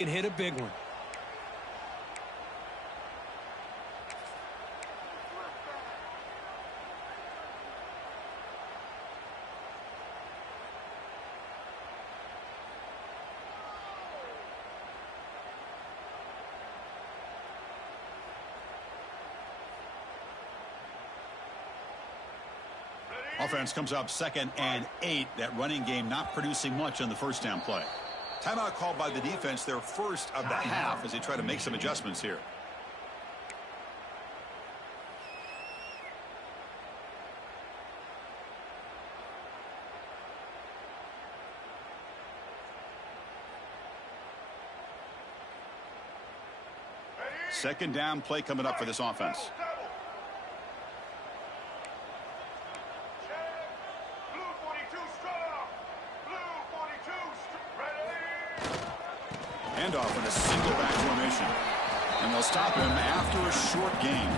can hit a big one. Offense comes up 2nd and 8. That running game not producing much on the first down play. Timeout called by the defense, their first of the half, as they try to make some adjustments here. Second down play coming up for this offense. Handoff in a single back formation. And they'll stop him after a short gain.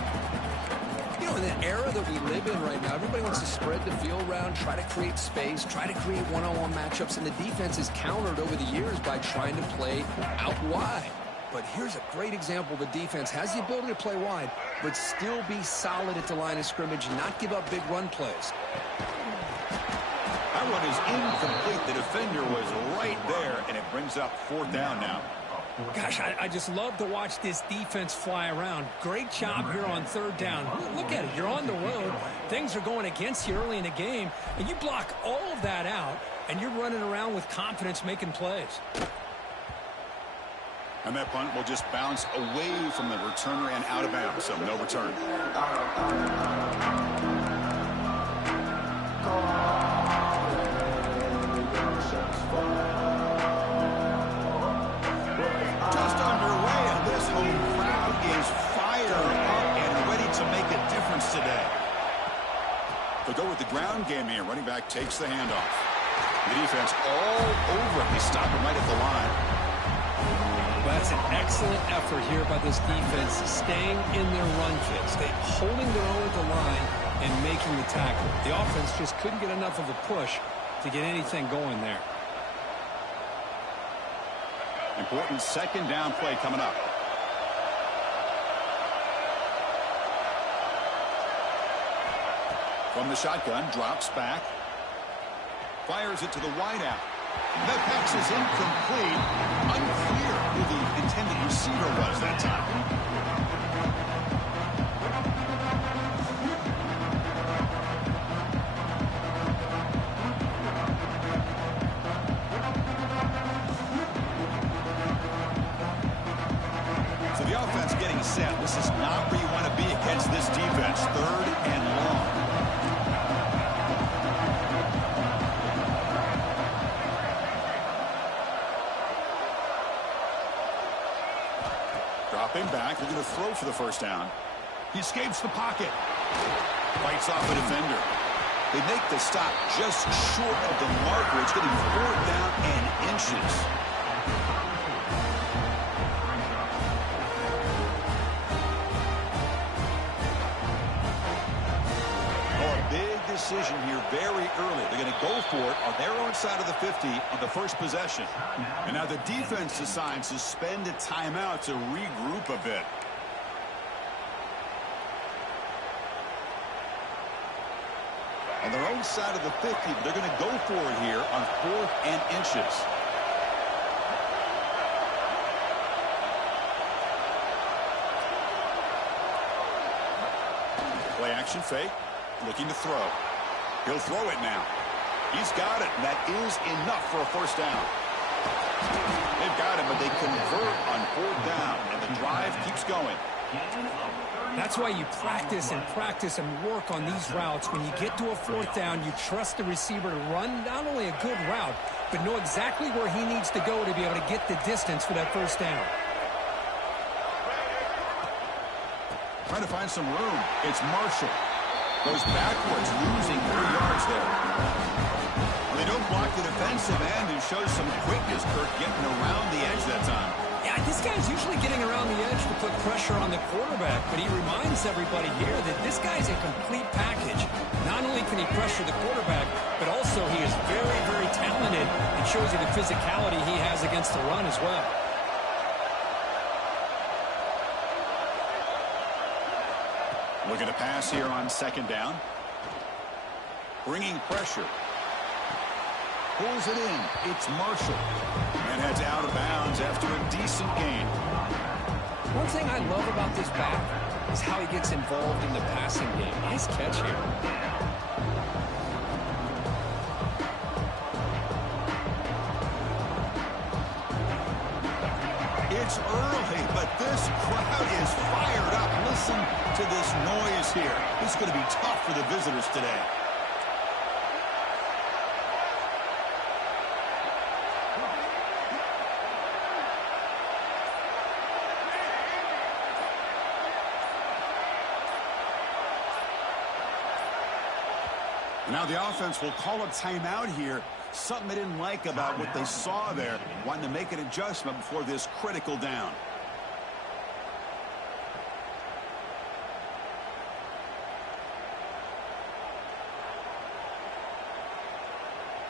You know, in the era that we live in right now, everybody wants to spread the field around, try to create space, try to create one-on-one matchups, and the defense is countered over the years by trying to play out wide. But here's a great example. The defense has the ability to play wide, but still be solid at the line of scrimmage and not give up big run plays. That one is incomplete. The defender was right there, and it brings up 4th down now. Gosh, I just love to watch this defense fly around. Great job here on 3rd down. Look at it. You're on the road. Things are going against you early in the game, and you block all of that out, and you're running around with confidence making plays. And that punt will just bounce away from the returner and out of bounds, so no return. Just underway, and this home crowd is fired up and ready to make a difference today. They'll go with the ground game here. Running back takes the handoff. The defense all over him. They stop him right at the line. Well, that's an excellent effort here by this defense, staying in their run fits, holding their own at the line and making the tackle. The offense just couldn't get enough of a push to get anything going there. Important 2nd down play coming up. From the shotgun, drops back. Fires it to the wideout. That pass is incomplete. Unclear who the intended receiver was that time. So the offense getting set. This is not where you want to be against this defense. 3rd and long. Dropping back, they're going to throw for the 1st down. He escapes the pocket. Fights off a defender. They make the stop just short of the marker. It's going to be 4th down and inches. Decision here very early. They're going to go for it on their own side of the 50 on the first possession. And now the defense decides to spend a timeout to regroup a bit. On their own side of the 50, but they're going to go for it here on 4th and inches. Play action fake. Looking to throw. He'll throw it now. He's got it, and that is enough for a 1st down. They've got it, but they convert on 4th down, and the drive keeps going. That's why you practice and work on these routes. When you get to a 4th down, you trust the receiver to run not only a good route, but know exactly where he needs to go to be able to get the distance for that 1st down. Trying to find some room. It's Marshall. Goes backwards, losing 3 yards there. Well, they don't block the defensive end, who shows some quickness, Kirk, getting around the edge that time. Yeah, this guy's usually getting around the edge to put pressure on the quarterback, but he reminds everybody here that this guy's a complete package. Not only can he pressure the quarterback, but also he is very, very talented and shows you the physicality he has against the run as well. Looking to pass here on second down. Bringing pressure. Pulls it in. It's Marshall. And heads out of bounds after a decent gain. One thing I love about this back is how he gets involved in the passing game. Nice catch here. It's early, but this crowd is fired up. Listen to this noise here. This is going to be tough for the visitors today. Now the offense will call a timeout here. Something they didn't like about what they saw there. Wanting to make an adjustment before this critical down.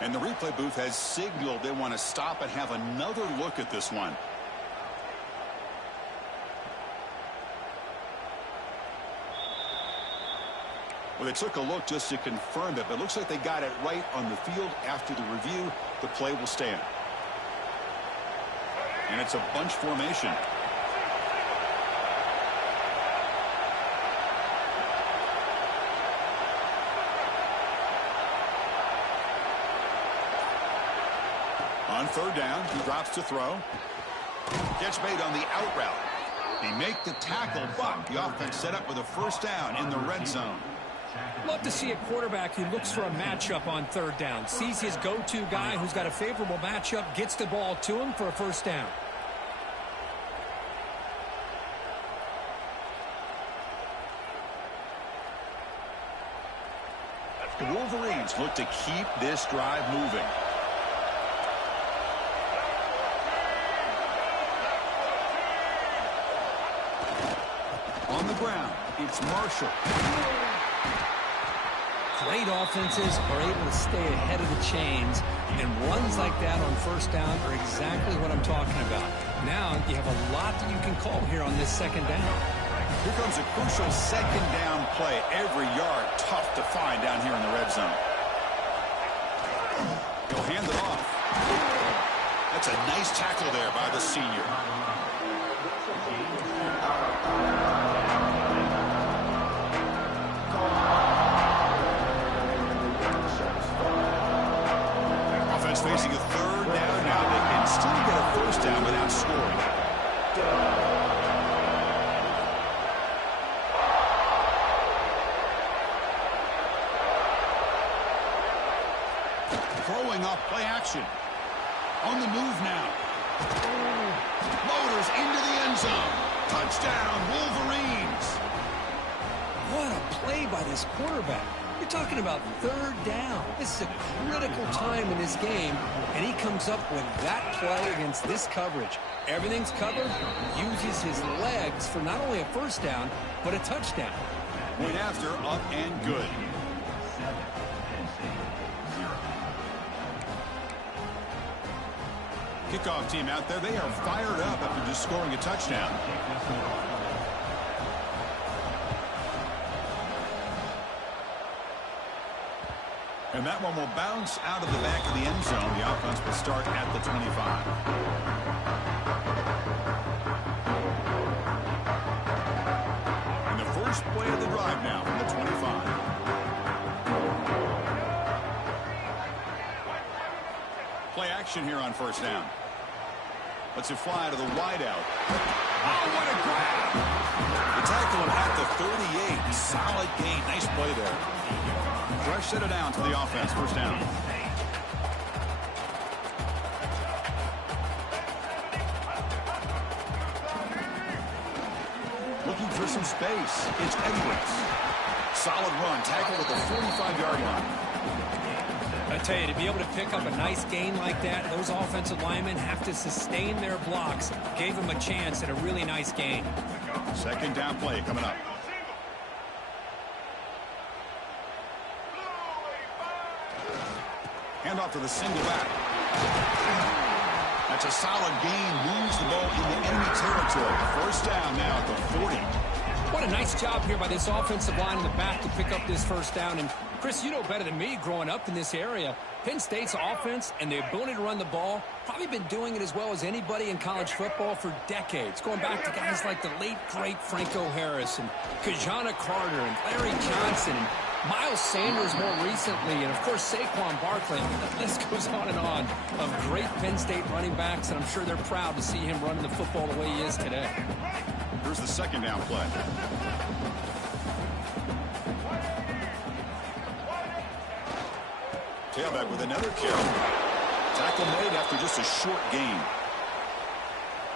And the replay booth has signaled they want to stop and have another look at this one. Well, they took a look just to confirm it, but it looks like they got it right on the field. After the review, the play will stand. And it's a bunch formation. On third down, he drops to throw. Catch made on the out route. They make the tackle, but the offense set up with a first down in the red zone. Love to see a quarterback who looks for a matchup on third down. Sees his go-to guy who's got a favorable matchup, gets the ball to him for a first down. The Wolverines look to keep this drive moving. On the ground, it's Marshall. Great offenses are able to stay ahead of the chains, and runs like that on first down are exactly what I'm talking about. Now you have a lot that you can call here on this second down. Here comes a crucial second down play. Every yard tough to find down here in the red zone. He'll hand it off. That's a nice tackle there by the senior. Offense facing a third down now. They can still get a first down without scoring. Throwing off play action. On the move now. Loaders into the end zone. Touchdown, Wolverines. What a play by this quarterback. You're talking about third down. This is a critical time in this game, and he comes up with that play against this coverage. Everything's covered, uses his legs for not only a first down, but a touchdown. Point after, up and good. Kickoff team out there, they are fired up after just scoring a touchdown. And that one will bounce out of the back of the end zone. The offense will start at the 25. And the first play of the drive now from the 25. Play action here on first down. Lets it fly to the wideout. Oh, what a grab! The tackle him at the 38. Solid gain. Nice play there. Rush set it down to the offense. First down. Looking for some space. It's Edwards. Solid run. Tackle at the 45-yard line. I tell you, to be able to pick up a nice gain like that, those offensive linemen have to sustain their blocks. Gave him a chance at a really nice gain. Second down play coming up. Handoff to the single back. That's a solid gain. Moves the ball into enemy territory. First down now at the 40. What a nice job here by this offensive line in the back to pick up this first down. And, Chris, you know better than me growing up in this area, Penn State's offense and the ability to run the ball probably been doing it as well as anybody in college football for decades, going back to guys like the late, great Franco Harris and Kajana Carter and Larry Johnson and Miles Sanders more recently, and, of course, Saquon Barkley. The list goes on and on of great Penn State running backs, and I'm sure they're proud to see him running the football the way he is today. Here's the second down play. Tailback with another carry. Tackle made after just a short gain.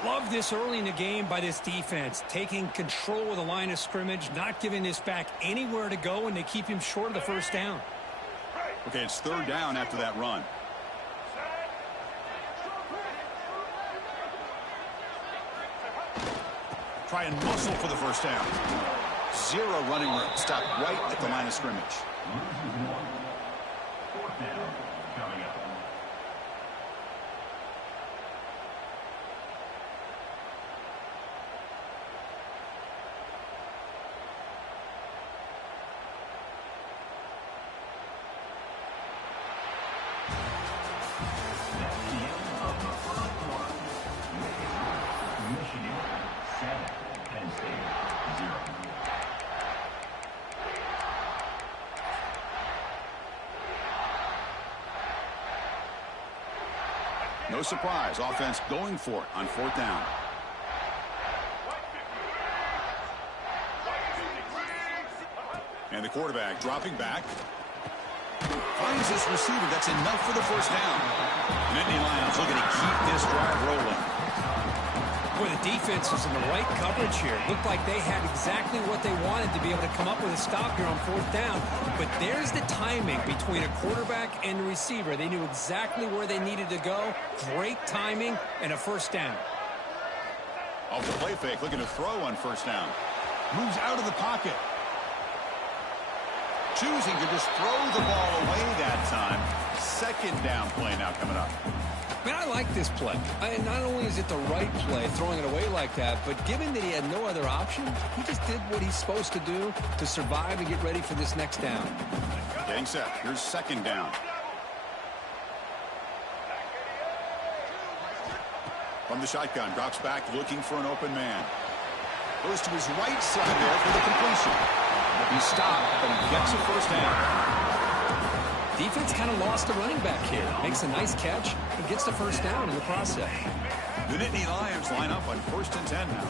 Love this early in the game by this defense, taking control of the line of scrimmage, not giving this back anywhere to go, and they keep him short of the first down. Okay, it's third down after that run. Try and muscle for the first down. Zero running room. Stop right at the line of scrimmage. No surprise, offense going for it on fourth down. And the quarterback dropping back. Finds this receiver. That's enough for the first down. Nittany Lions looking to keep this drive rolling. Boy, the defense was in the right coverage here. Looked like they had exactly what they wanted to be able to come up with a stop here on fourth down. But there's the timing between a quarterback and a receiver. They knew exactly where they needed to go. Great timing and a first down. Off the play fake, looking to throw on first down. Moves out of the pocket. Choosing to just throw the ball away that time. Second down play now coming up. Man, I like this play. Not only is it the right play, throwing it away like that, but given that he had no other option, he just did what he's supposed to do to survive and get ready for this next down. Getting set. Here's second down. From the shotgun, drops back, looking for an open man. Goes to his right side there for the completion. He stopped, but he gets a first down. Defense kind of lost the running back here. Makes a nice catch and gets the first down in the process. The Nittany Lions line up on 1st and 10 now.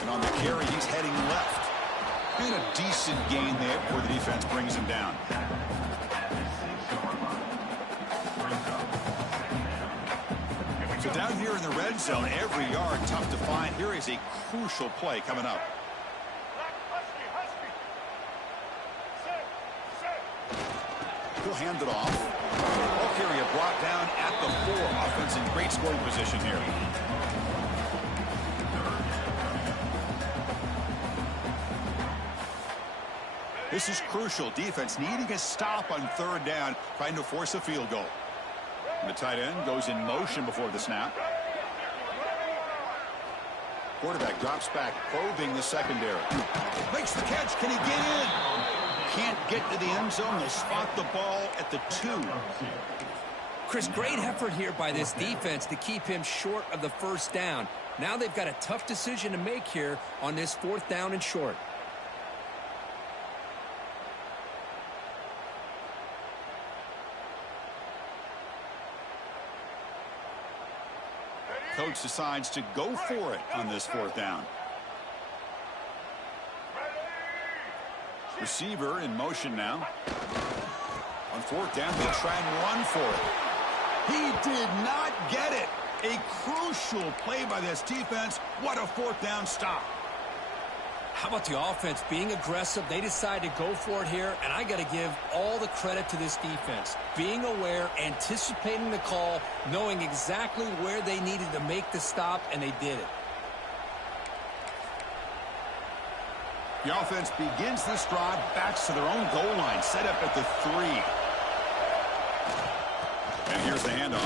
And on the carry, he's heading left. And a decent gain there before the defense brings him down. So down here in the red zone, every yard tough to find. Here is a crucial play coming up. He'll hand it off. Ball carrier brought down at the 4. Offense in great scoring position here. This is crucial. Defense needing a stop on third down, trying to force a field goal. And the tight end goes in motion before the snap. Quarterback drops back, probing the secondary. Makes the catch. Can he get in? Can't get to the end zone. They'll spot the ball at the 2. Chris, great effort here by this defense to keep him short of the first down. Now they've got a tough decision to make here on this fourth down and short. Coach decides to go for it on this fourth down. Receiver in motion now. On fourth down, they'll try and run for it. He did not get it. A crucial play by this defense. What a fourth down stop. How about the offense being aggressive? They decide to go for it here, and I got to give all the credit to this defense. Being aware, anticipating the call, knowing exactly where they needed to make the stop, and they did it. The offense begins this drive, backs to their own goal line, set up at the 3. And here's the handoff.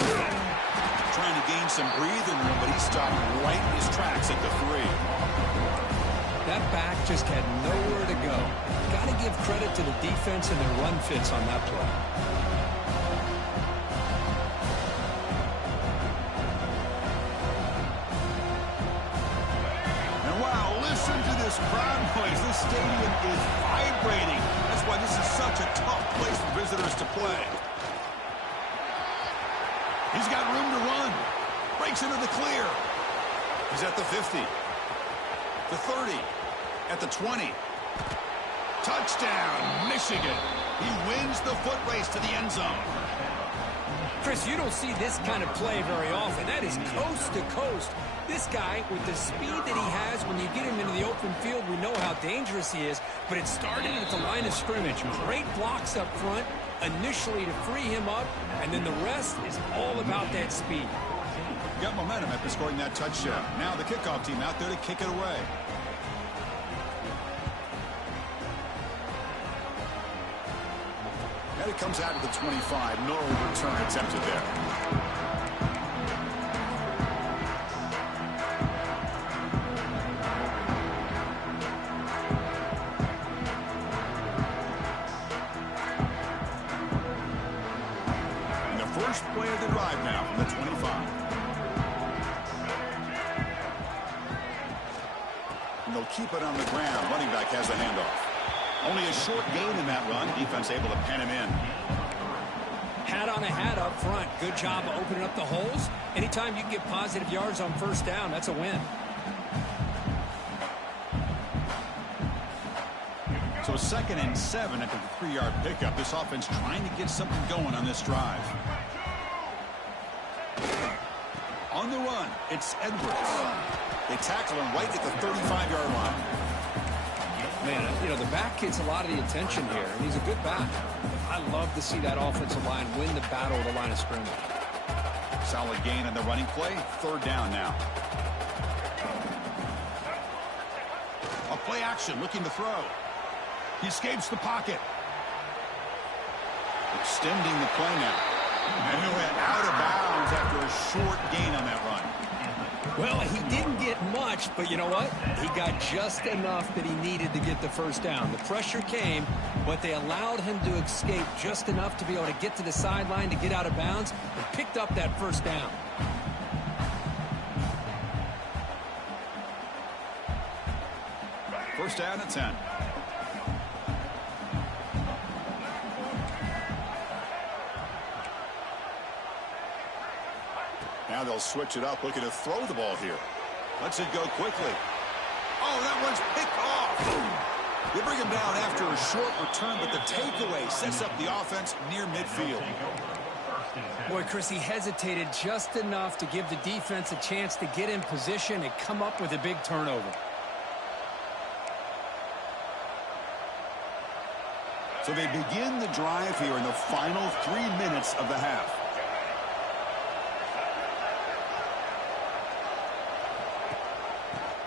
Trying to gain some breathing room, but he stopped right in his tracks at the 3. That back just had nowhere to go. Got to give credit to the defense and their run fits on that play. And wow, listen to this crowd noise. This stadium is vibrating. That's why this is such a tough place for visitors to play. He's got room to run. Breaks into the clear. He's at the 50. The 30. At the 20. Touchdown, Michigan. He wins the foot race to the end zone. Chris, you don't see this kind of play very often. That is coast to coast. This guy, with the speed that he has, when you get him into the open field, we know how dangerous he is. But it started at the line of scrimmage. Great blocks up front, initially to free him up, and then the rest is all about that speed. Got momentum after scoring that touchdown. Now the kickoff team out there to kick it away. And it comes out of the 25. No return attempted there. And the first play of the drive now from the 25. And they'll keep it on the ground. Running back has the handoff. Only a short gain in that run. Defense able to pen him in. Hat on a hat up front. Good job of opening up the holes. Anytime you can get positive yards on first down, that's a win. So 2nd and 7 after the 3-yard pickup. This offense trying to get something going on this drive. On the run, it's Edwards. They tackle him right at the 35-yard line. Man, you know, the back gets a lot of the attention here, and he's a good back. I love to see that offensive line win the battle of the line of scrimmage. Solid gain on the running play. 3rd down now. A play action, looking to throw. He escapes the pocket. Extending the play now. And he went out of bounds after a short gain on that run. Well, he didn't get much, but you know what? He got just enough that he needed to get the first down. The pressure came, but they allowed him to escape just enough to be able to get to the sideline to get out of bounds and picked up that first down. First down at 10. Now they'll switch it up, looking to throw the ball here. Lets it go quickly. Oh, that one's picked off. They bring him down after a short return, but the takeaway sets up the offense near midfield. Boy, Chris, he hesitated just enough to give the defense a chance to get in position and come up with a big turnover. So they begin the drive here in the final 3 minutes of the half.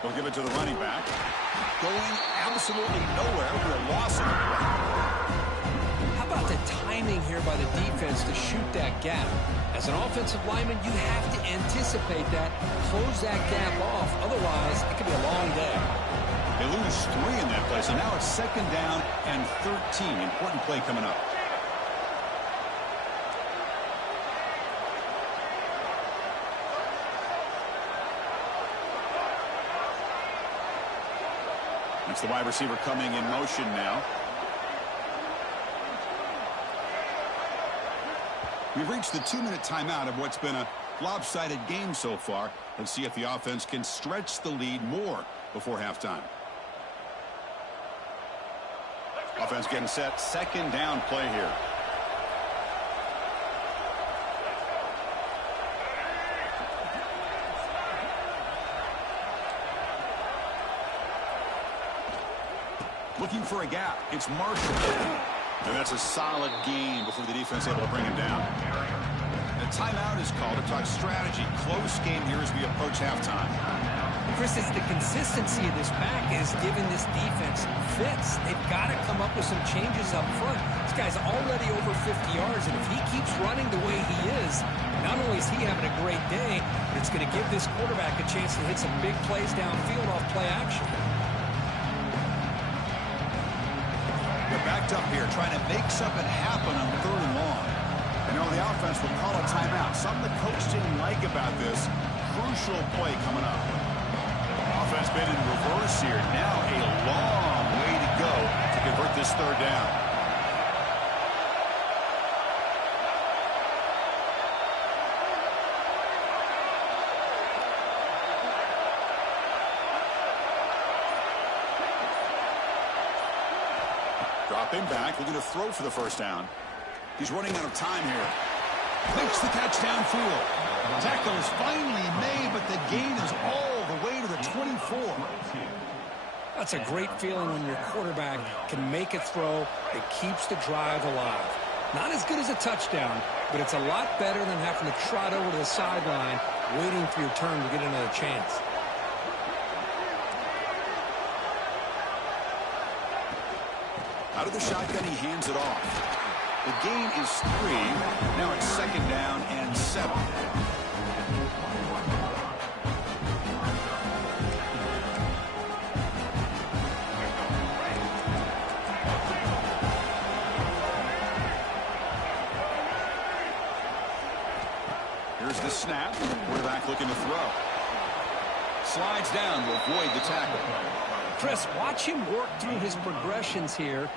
They'll give it to the running back. Going absolutely nowhere for a loss on the play. How about the timing here by the defense to shoot that gap? As an offensive lineman, you have to anticipate that, close that gap off. Otherwise, it could be a long day. They lose 3 in that play, so now it's 2nd down and 13. Important play coming up. It's the wide receiver coming in motion now. We've reached the 2-minute timeout of what's been a lopsided game so far. Let's see if the offense can stretch the lead more before halftime. Offense getting set. 2nd down play here. Looking for a gap. It's Marshall. And that's a solid gain before the defense able to bring him down. The timeout is called to talk strategy. Close game here as we approach halftime. Chris, it's the consistency of this back is giving this defense fits. They've got to come up with some changes up front. This guy's already over 50 yards, and if he keeps running the way he is, not only is he having a great day, but it's going to give this quarterback a chance to hit some big plays downfield off play action. They're backed up here, trying to make something happen on 3rd and long. You know, the offense will call a timeout. Something the coach didn't like about this. Crucial play coming up. Offense been in reverse here. Now a long way to go to convert this 3rd down. Dropping back, looking to throw for the 1st down. He's running out of time here. Makes the catch downfield. Tackle is finally made, but the gain is all the way to the 24. That's a great feeling when your quarterback can make a throw that keeps the drive alive. Not as good as a touchdown, but it's a lot better than having to trot over to the sideline, waiting for your turn to get another chance. Out of the shotgun, he hands it off. The gain is 3. Now it's 2nd down and 7. Here's the snap. Quarterback looking to throw. Slides down to avoid the tackle. Chris, watch him work through his progressions here.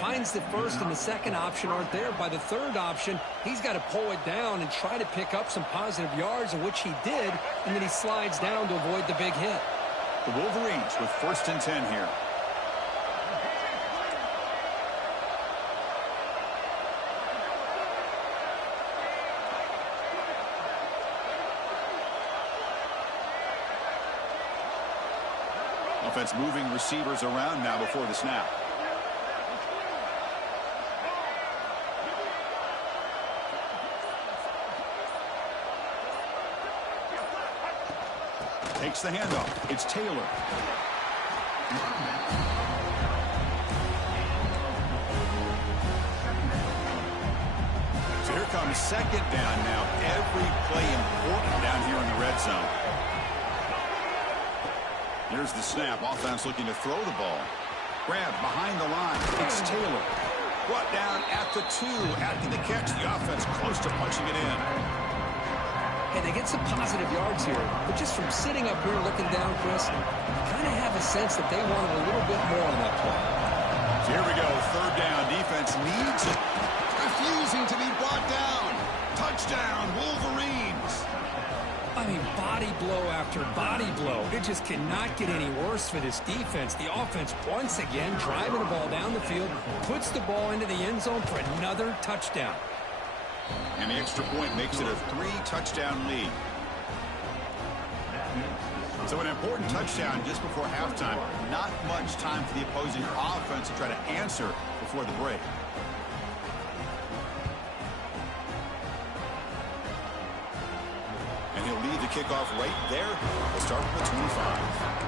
Finds the 1st and the 2nd option aren't there. By the 3rd option, he's got to pull it down and try to pick up some positive yards, of which he did, and then he slides down to avoid the big hit. The Wolverines with 1st and 10 here. Offense moving receivers around now before the snap. Takes the handoff. It's Taylor. So here comes 2nd down now. Every play important down here in the red zone. Here's the snap. Offense looking to throw the ball. Grab behind the line. It's Taylor. Brought down at the 2. After the catch, the offense close to punching it in. Hey, they get some positive yards here, but just from sitting up here looking down, Chris, you kind of have a sense that they wanted a little bit more on that play. So here we go. 3rd down. Defense needs it. Refusing to be brought down. Touchdown, Wolverines. I mean, body blow after body blow. It just cannot get any worse for this defense. The offense, once again, driving the ball down the field, puts the ball into the end zone for another touchdown. And the extra point makes it a 3-touchdown lead. So an important touchdown just before halftime. Not much time for the opposing offense to try to answer before the break. And he'll lead the kickoff right there. We'll start from the 25.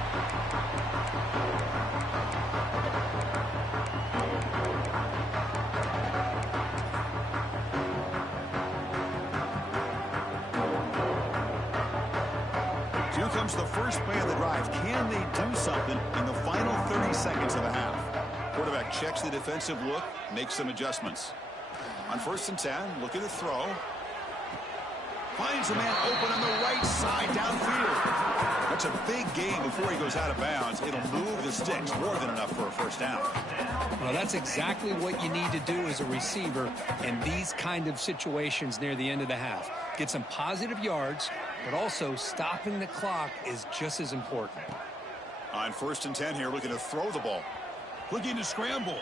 Here comes the first play of the drive. Can they do something in the final 30 seconds of the half? Quarterback checks the defensive look, makes some adjustments. On 1st and 10, looking to throw. Finds a man open on the right side downfield. That's a big gain before he goes out of bounds. It'll move the sticks, more than enough for a 1st down. Well, that's exactly what you need to do as a receiver in these kind of situations near the end of the half. Get some positive yards, but also stopping the clock is just as important. On 1st and 10 here, looking to throw the ball. Looking to scramble.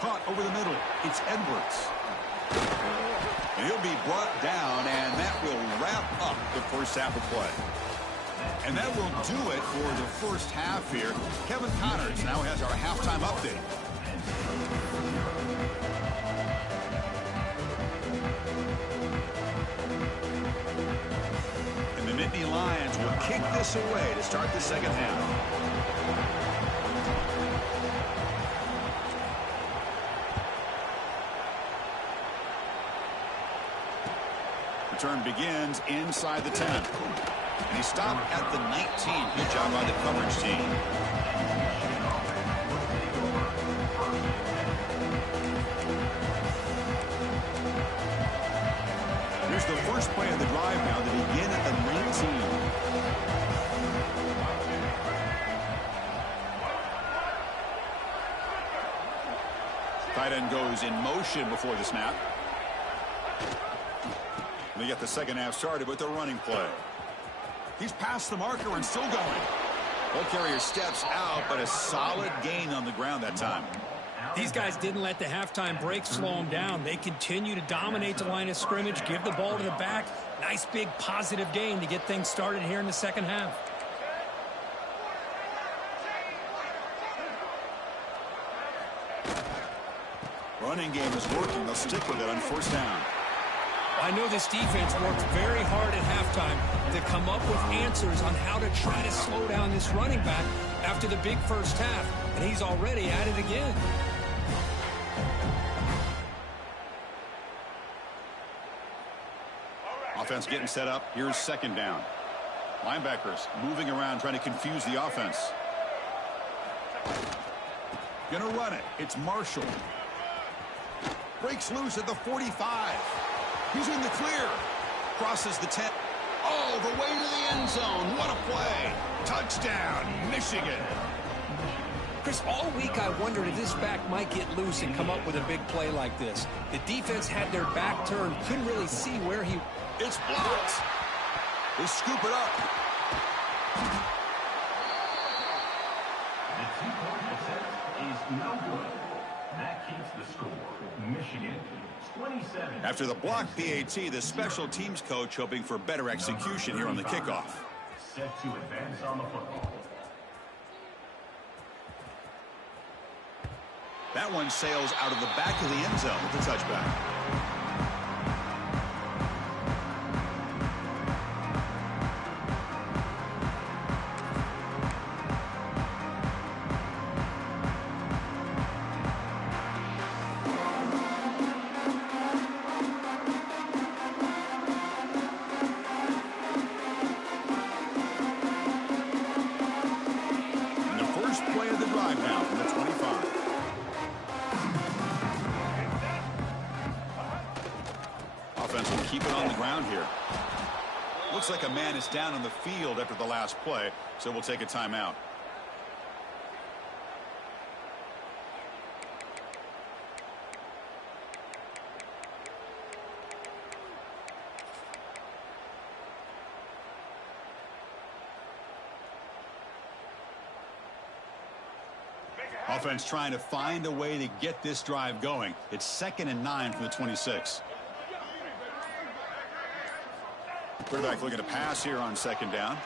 Caught over the middle. It's Edwards. And he'll be brought down, and that will wrap up the first half of play. And that will do it for the first half here. Kevin Connors now has our halftime update. And the Nittany Lions will kick this away to start the second half. Return begins inside the 10. And he stopped at the 19. Good job by the coverage team. Here's the first play of the drive now to begin at the 19. Tight end goes in motion before the snap. They get the second half started with the running play. He's past the marker and still going. Ball carrier steps out, but a solid gain on the ground that time. These guys didn't let the halftime break slow them down. They continue to dominate the line of scrimmage, give the ball to the back. Nice big positive gain to get things started here in the second half. Running game is working. They'll stick with it on first down. I know this defense worked very hard at halftime to come up with answers on how to try to slow down this running back after the big first half, and he's already at it again. Offense getting set up. Here's second down. Linebackers moving around trying to confuse the offense. Gonna run it. It's Marshall. Breaks loose at the 45. He's in the clear. Crosses the 10. All the way to the end zone. What a play. Touchdown, Michigan. Chris, all week I wondered if this back might get loose and come up with a big play like this. The defense had their back turned, couldn't really see where he... It's blocked. They scoop it up. The two-point attempt is no good. That keeps the score. Michigan 27. After the block PAT, the special teams coach hoping for better execution here on the kickoff. Set to advance on the football. That one sails out of the back of the end zone with the touchback. Looks like a man is down on the field after the last play, so we'll take a timeout. Offense trying to find a way to get this drive going. It's 2nd and 9 from the 26. Quarterback looking to pass here on second down.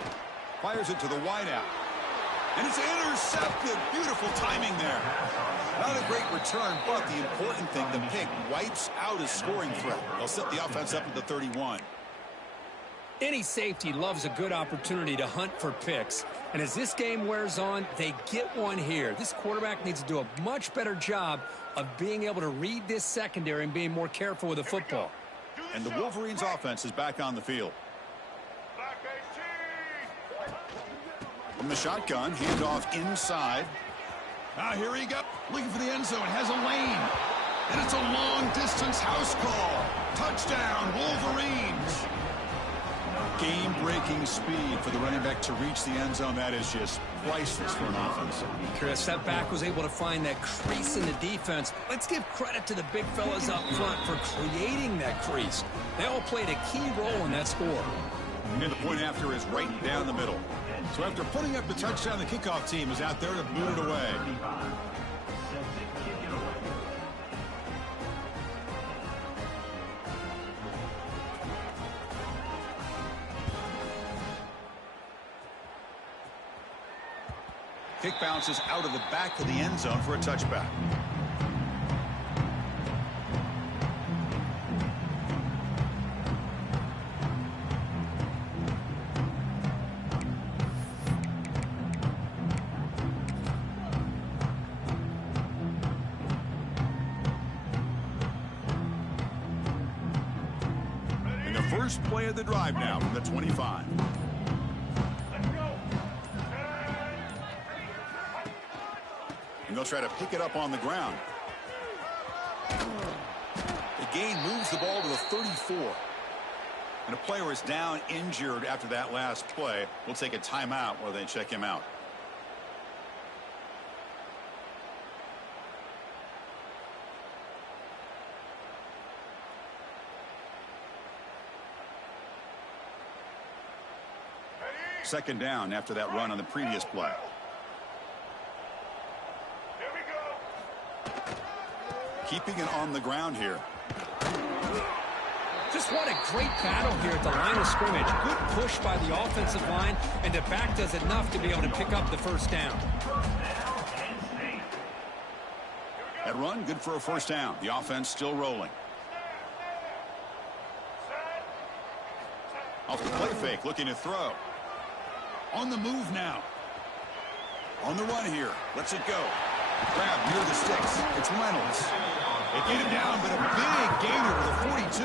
Fires it to the wideout. And it's intercepted. Beautiful timing there. Not a great return, but the important thing, the pick wipes out his scoring threat. They'll set the offense up at the 31. Any safety loves a good opportunity to hunt for picks. And as this game wears on, they get one here. This quarterback needs to do a much better job of being able to read this secondary and being more careful with the football. And the Wolverines' offense is back on the field. From the shotgun, handoff inside. Now here he goes, looking for the end zone, has a lane. And it's a long-distance house call. Touchdown, Wolverines. Game-breaking speed for the running back to reach the end zone. That is just priceless for an offense. Chris, that back was able to find that crease in the defense. Let's give credit to the big fellas up front for creating that crease. They all played a key role in that score. And the point after is right down the middle. So after putting up the touchdown, the kickoff team is out there to boot it away. Kick bounces out of the back of the end zone for a touchback. First play of the drive now from the 25. And they'll try to pick it up on the ground. The gain moves the ball to the 34. And a player is down injured after that last play. We'll take a timeout while they check him out. Second down after that run on the previous play. Keeping it on the ground here. Just what a great battle here at the line of scrimmage. Good push by the offensive line, and the back does enough to be able to pick up the first down. That run, good for a first down. The offense still rolling. Off the play fake, looking to throw. On the move now. On the run here. Lets it go. Grab near the sticks. It's Reynolds. They get him down, but a big gainer to the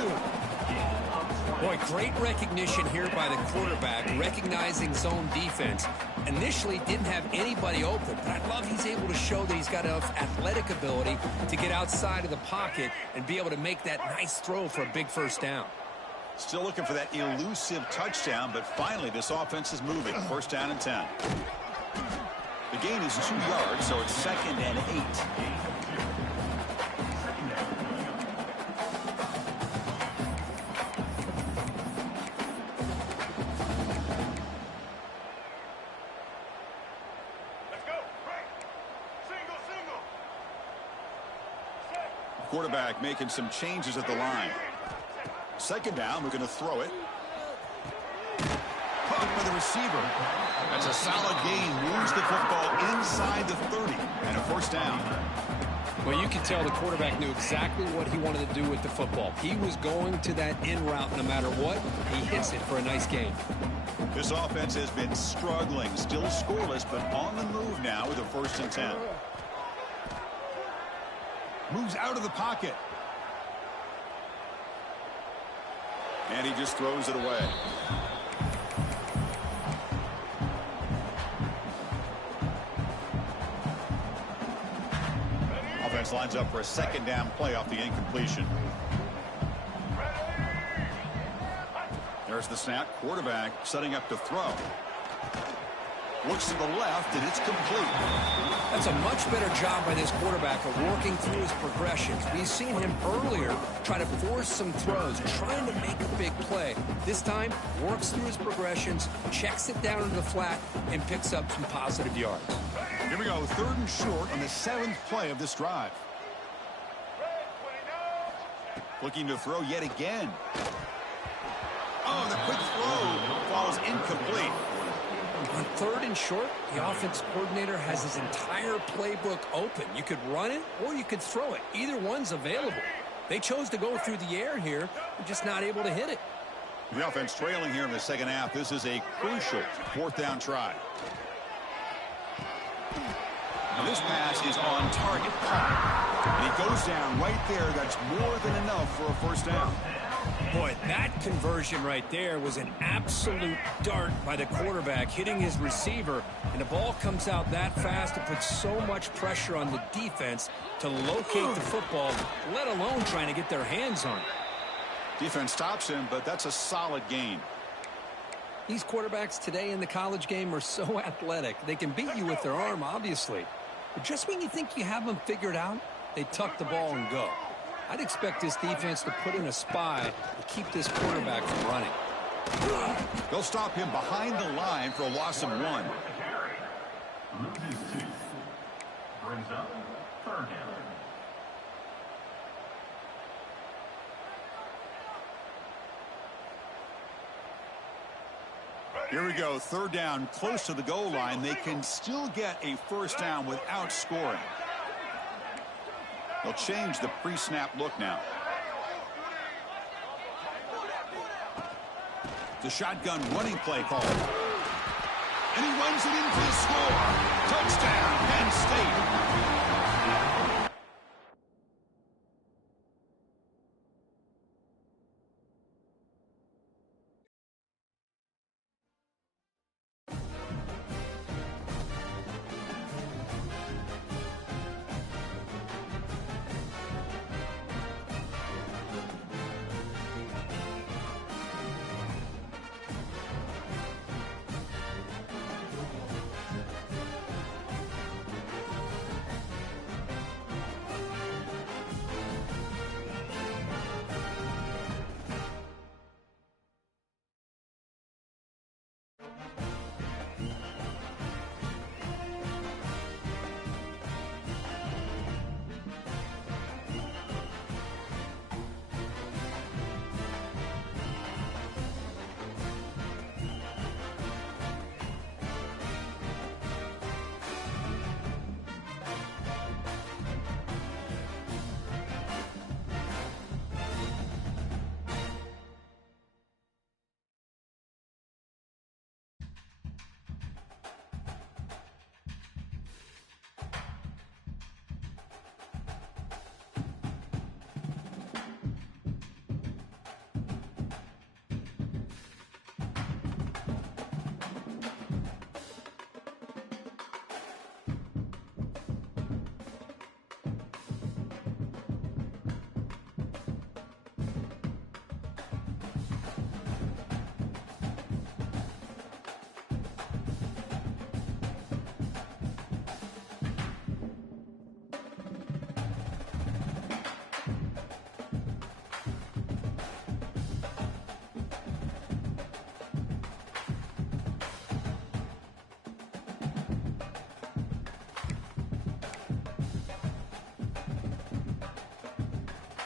42. Boy, great recognition here by the quarterback, recognizing zone defense. Initially didn't have anybody open, but I love he's able to show that he's got enough athletic ability to get outside of the pocket and be able to make that nice throw for a big first down. Still looking for that elusive touchdown, but finally this offense is moving. First down and 10. The gain is 2 yards, so it's 2nd and 8. Quarterback making some changes at the line. Second down, we're going to throw it. Caught by the receiver. That's a solid gain. Moves the football inside the 30. And a first down. Well, you can tell the quarterback knew exactly what he wanted to do with the football. He was going to that in route no matter what. He hits it for a nice gain. This offense has been struggling. Still scoreless, but on the move now with a 1st and 10. Moves out of the pocket. And he just throws it away. Offense lines up for a second down play off the incompletion. There's the snap. Quarterback setting up to throw. Looks to the left, and it's complete. That's a much better job by this quarterback of working through his progressions. We've seen him earlier try to force some throws, trying to make a big play. This time, works through his progressions, checks it down into the flat, and picks up some positive yards. Here we go, 3rd and short on the 7th play of this drive. Looking to throw yet again. Oh, the quick throw falls incomplete. On 3rd and short, the offense coordinator has his entire playbook open. You could run it or you could throw it. Either one's available. They chose to go through the air here. They're just not able to hit it. The offense trailing here in the second half. This is a crucial 4th down try. Now this pass is on target. And he goes down right there. That's more than enough for a first down. Boy, that conversion right there was an absolute dart by the quarterback, hitting his receiver, and the ball comes out that fast. It puts so much pressure on the defense to locate the football, let alone trying to get their hands on it. Defense stops him, but that's a solid gain. These quarterbacks today in the college game are so athletic. They can beat you with their arm, obviously. But just when you think you have them figured out, they tuck the ball and go. I'd expect this defense to put in a spy to keep this quarterback from running. They'll stop him behind the line for a loss of 1. Loses 2. Brings up 3rd down. Here we go, 3rd down, close to the goal line. They can still get a first down without scoring. They'll change the pre-snap look now. The shotgun running play call. And he runs it in for the score. Touchdown, Penn State.